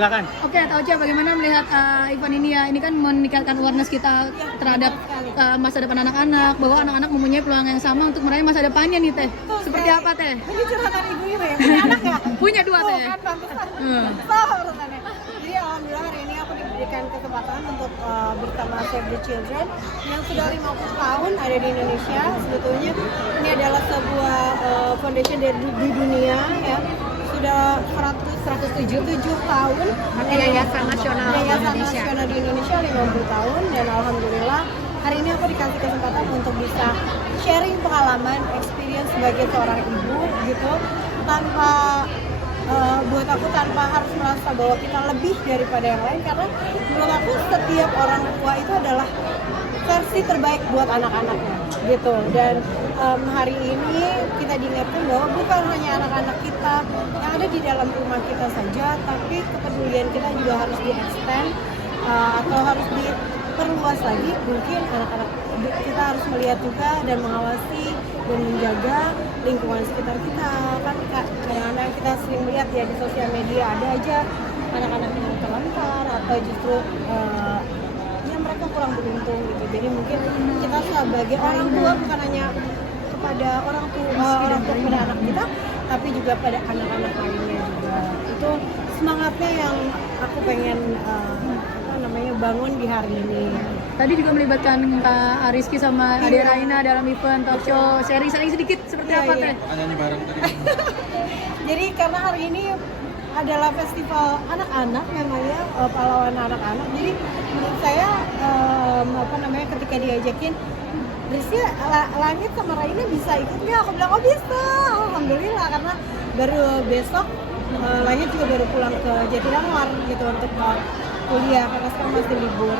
silakan. Oke, Taocha, bagaimana melihat event ini ya? Ini kan meningkatkan awareness kita terhadap masa depan anak-anak, bahwa anak-anak mempunyai peluang yang sama untuk meraih masa depannya nih, Teh. Seperti apa, Teh? Ini curhatan ibu ya, punya anak ya? Punya 2, Teh. Kan pantesan. Urusannya. Jadi alhamdulillah hari ini aku diberikan kesempatan untuk bersama Save the Children yang sudah 50 tahun ada di Indonesia. Sebetulnya ini adalah sebuah foundation di dunia ya. Sudah 177 tahun. Yayasan Nasional Indonesia. Nasional di Indonesia 50 tahun dan alhamdulillah hari ini aku dikasih kesempatan untuk bisa sharing pengalaman, experience sebagai seorang ibu gitu, tanpa buat aku tanpa harus merasa bahwa kita lebih daripada yang lain, karena menurut aku setiap orang tua itu adalah versi terbaik buat anak-anaknya gitu. Dan hari ini kita diingatkan bahwa bukan hanya anak-anak kita yang ada di dalam rumah kita saja, tapi kepedulian kita juga harus di-extend atau harus diperluas lagi. Mungkin anak-anak kita harus melihat juga dan mengawasi dan menjaga lingkungan sekitar kita. Kan kadang-kadang kita sering melihat ya di sosial media ada aja anak-anak yang terlantar atau justru mereka kurang beruntung gitu. Jadi mungkin kita sebagai orang tua bukan hanya kepada orang tua kepada anak kita, tapi juga pada anak-anak lainnya juga. Itu semangatnya yang aku pengen bangun di hari ini. Tadi juga melibatkan Kak Rizky sama Ade Raina dalam event talk show. Sharing sedikit seperti apa, Teh? Nyanyi bareng tadi. Jadi karena hari ini adalah festival anak-anak namanya, pahlawan anak-anak. Jadi menurut saya ketika diajakin Rizky, Langit sama Raina bisa ikut nggak? Aku bilang oh bisa, alhamdulillah, karena baru besok Langit juga baru pulang ke Jatinangor gitu untuk kuliah karena sekarang masih libur.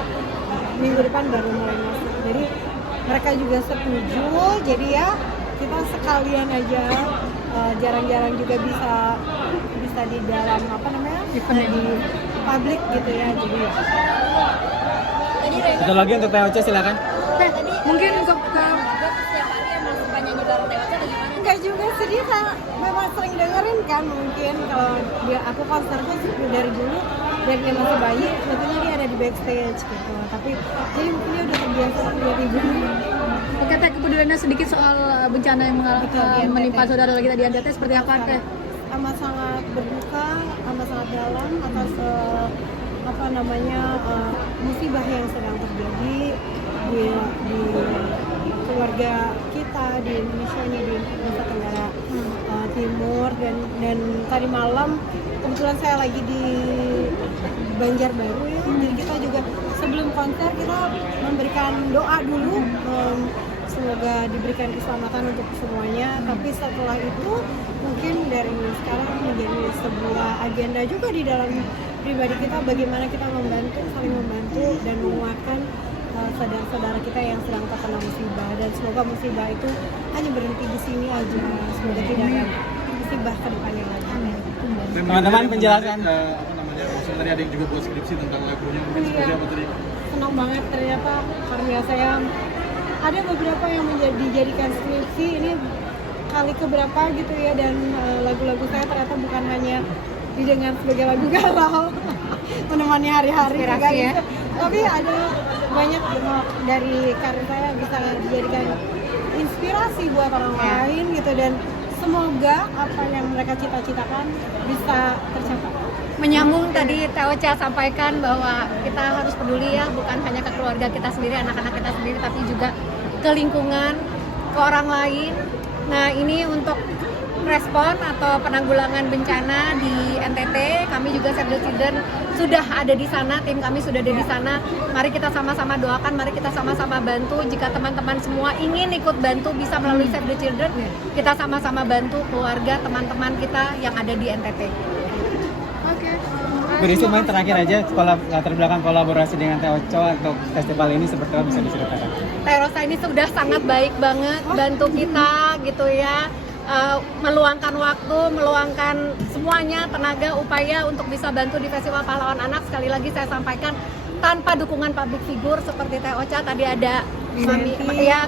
Minggu depan baru mulai masuk. Jadi mereka juga setuju. Jadi ya kita sekalian aja, jarang-jarang juga bisa di dalam event di publik gitu ya. Jadi Satu lagi untuk Taocha silakan. Mungkin untuk setiap hari emang suka nyanyi bareng Taocha atau gimana? enggak juga sih, dia memang sering dengerin kan, mungkin kalau aku konsernya dari dulu, dari dia masih bayi sebetulnya dia ada di backstage gitu, tapi jadi mungkin dia udah terbiasa lihat ibunya. Oke, Teh, kepeduliannya sedikit soal bencana yang menimpa saudara kita di NTT seperti apa, Teh? Amat sangat berduka, amat sangat dalam atas musibah yang sedang terjadi di keluarga kita di Indonesia ini, di Nusa Tenggara Timur, dan tadi malam kebetulan saya lagi di Banjarbaru ya, jadi kita juga sebelum konser kita memberikan doa dulu, semoga diberikan keselamatan untuk semuanya. Tapi setelah itu mungkin dari sekarang menjadi sebuah agenda juga di dalam pribadi kita, bagaimana kita saling membantu dan menguatkan saudara-saudara kita yang sedang terkena musibah, dan semoga musibah itu hanya berhenti di sini aja, semoga tidak ada musibah ke depannya lagi. Teman-teman penjelasan tadi ada yang juga buat skripsi tentang lagunya, mungkin seperti apa tadi? Senang banget ternyata, karena saya ada beberapa yang dijadikan skripsi ini kali keberapa gitu ya, dan lagu-lagu saya ternyata bukan hanya didengar sebagai lagu galau menemani hari-hari ya, tapi ada banyak dari karir saya bisa dijadikan inspirasi buat orang lain gitu, dan semoga apa yang mereka cita-citakan bisa tercapai. Menyambung tadi Taocha sampaikan bahwa kita harus peduli ya, bukan hanya ke keluarga kita sendiri, anak-anak kita sendiri, tapi juga ke lingkungan, ke orang lain. Nah, ini untuk respon atau penanggulangan bencana di NTT, kami juga Save the Children sudah ada di sana, tim kami sudah ada di sana. Mari kita sama-sama doakan, mari kita sama-sama bantu. Jika teman-teman semua ingin ikut bantu, bisa melalui Save the Children, kita sama-sama bantu keluarga, teman-teman kita yang ada di NTT. Berisi main terakhir aja, latar belakang kolaborasi dengan Taocha untuk festival ini seperti apa, bisa diceritakan? Taocha ini sudah sangat baik banget bantu kita gitu ya, meluangkan waktu, meluangkan semuanya, tenaga, upaya untuk bisa bantu di Festival Pahlawan Anak. Sekali lagi saya sampaikan, tanpa dukungan public figure seperti Taocha, tadi ada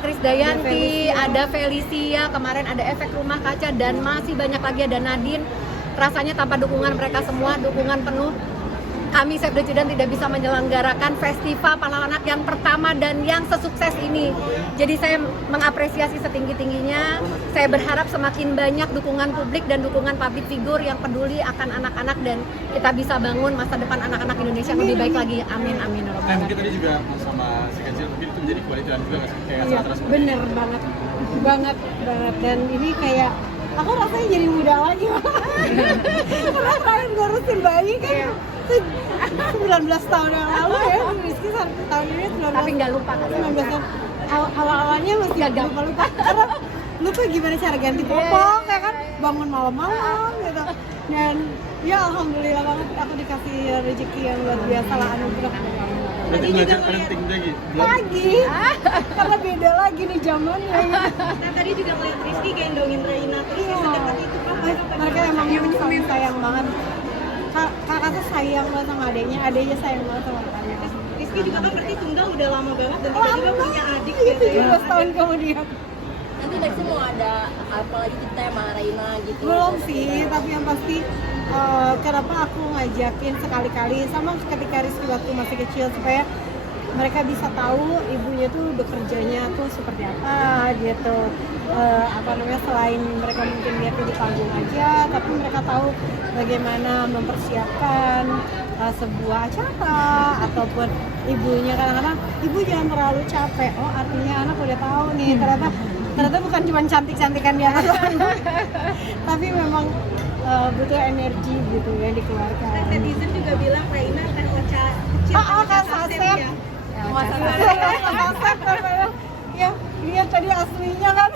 Krisdayanti, ada Felicia, kemarin ada Efek Rumah Kaca, dan masih banyak lagi, ada Nadine. Rasanya tanpa dukungan mereka semua, dukungan penuh kami Save the Children tidak bisa menyelenggarakan festival pahlawan anak yang pertama dan yang sesukses ini. Jadi saya mengapresiasi setinggi-tingginya. Saya berharap semakin banyak dukungan publik dan dukungan public figure yang peduli akan anak-anak dan kita bisa bangun masa depan anak-anak Indonesia yang lebih baik lagi. Amin amin. ya Rabbal Mungkin tadi juga sama si kecil mungkin itu menjadi kewajiban juga nggak sih kayak Iya, saat respon. bener banget, banget. Dan ini kayak aku rasanya jadi muda lagi. Karena kalian ngurusin bayi kan 19 tahun yang lalu ya, Rizky tahun ini 19. Tapi nggak lupa kan? 19 tahun. Awal-awalnya masih Gagal. lupa karena lupa gimana cara ganti popok, kayak kan bangun malam-malam gitu. Dan ya alhamdulillah banget aku dikasih rezeki yang luar biasa lah, anugerah. Berarti belajar parenting lagi. Lagi, karena beda lagi nih zamannya. Nah tadi juga ngeliat Rizky gendongin Reina terus Iya. sedekat itu kan Mereka emang saling sayang banget. Kakak tuh sayang banget sama adeknya sayang banget sama kakaknya. Rizky juga kan berarti tunggal udah lama banget dan tiba-tiba punya adik Iya, gitu ya. 17 tahun kemudian. Nanti next mau ada apa lagi kita sama Raina gitu? Belum sih, tapi yang pasti kenapa aku ngajakin sekali-kali sama ketika Rizky waktu masih kecil supaya mereka bisa tahu ibunya tuh bekerjanya tuh seperti apa gitu. Selain mereka mungkin lihatnya di panggung aja, tapi mereka tahu bagaimana mempersiapkan sebuah acara ataupun ibunya kadang-kadang ibu jangan terlalu capek. Oh artinya anak udah tahu nih ternyata bukan cuma cantik-cantikan di atas panggung, tapi memang butuh energi gitu yang dikeluarkan. Netizen juga bilang Reina kan Ocha kecil. Kan Asep. Asep namanya. Ya, lihat tadi aslinya kan.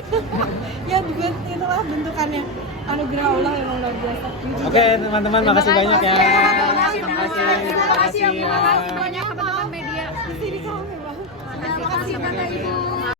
Ya itulah bentukannya. Anugerah Allah yang luar biasa. Oke teman-teman, makasih banyak ya. Terima Makasih. Banyak teman-teman media. Di sini kami, Bang. Terima kasih Kakak Ibu.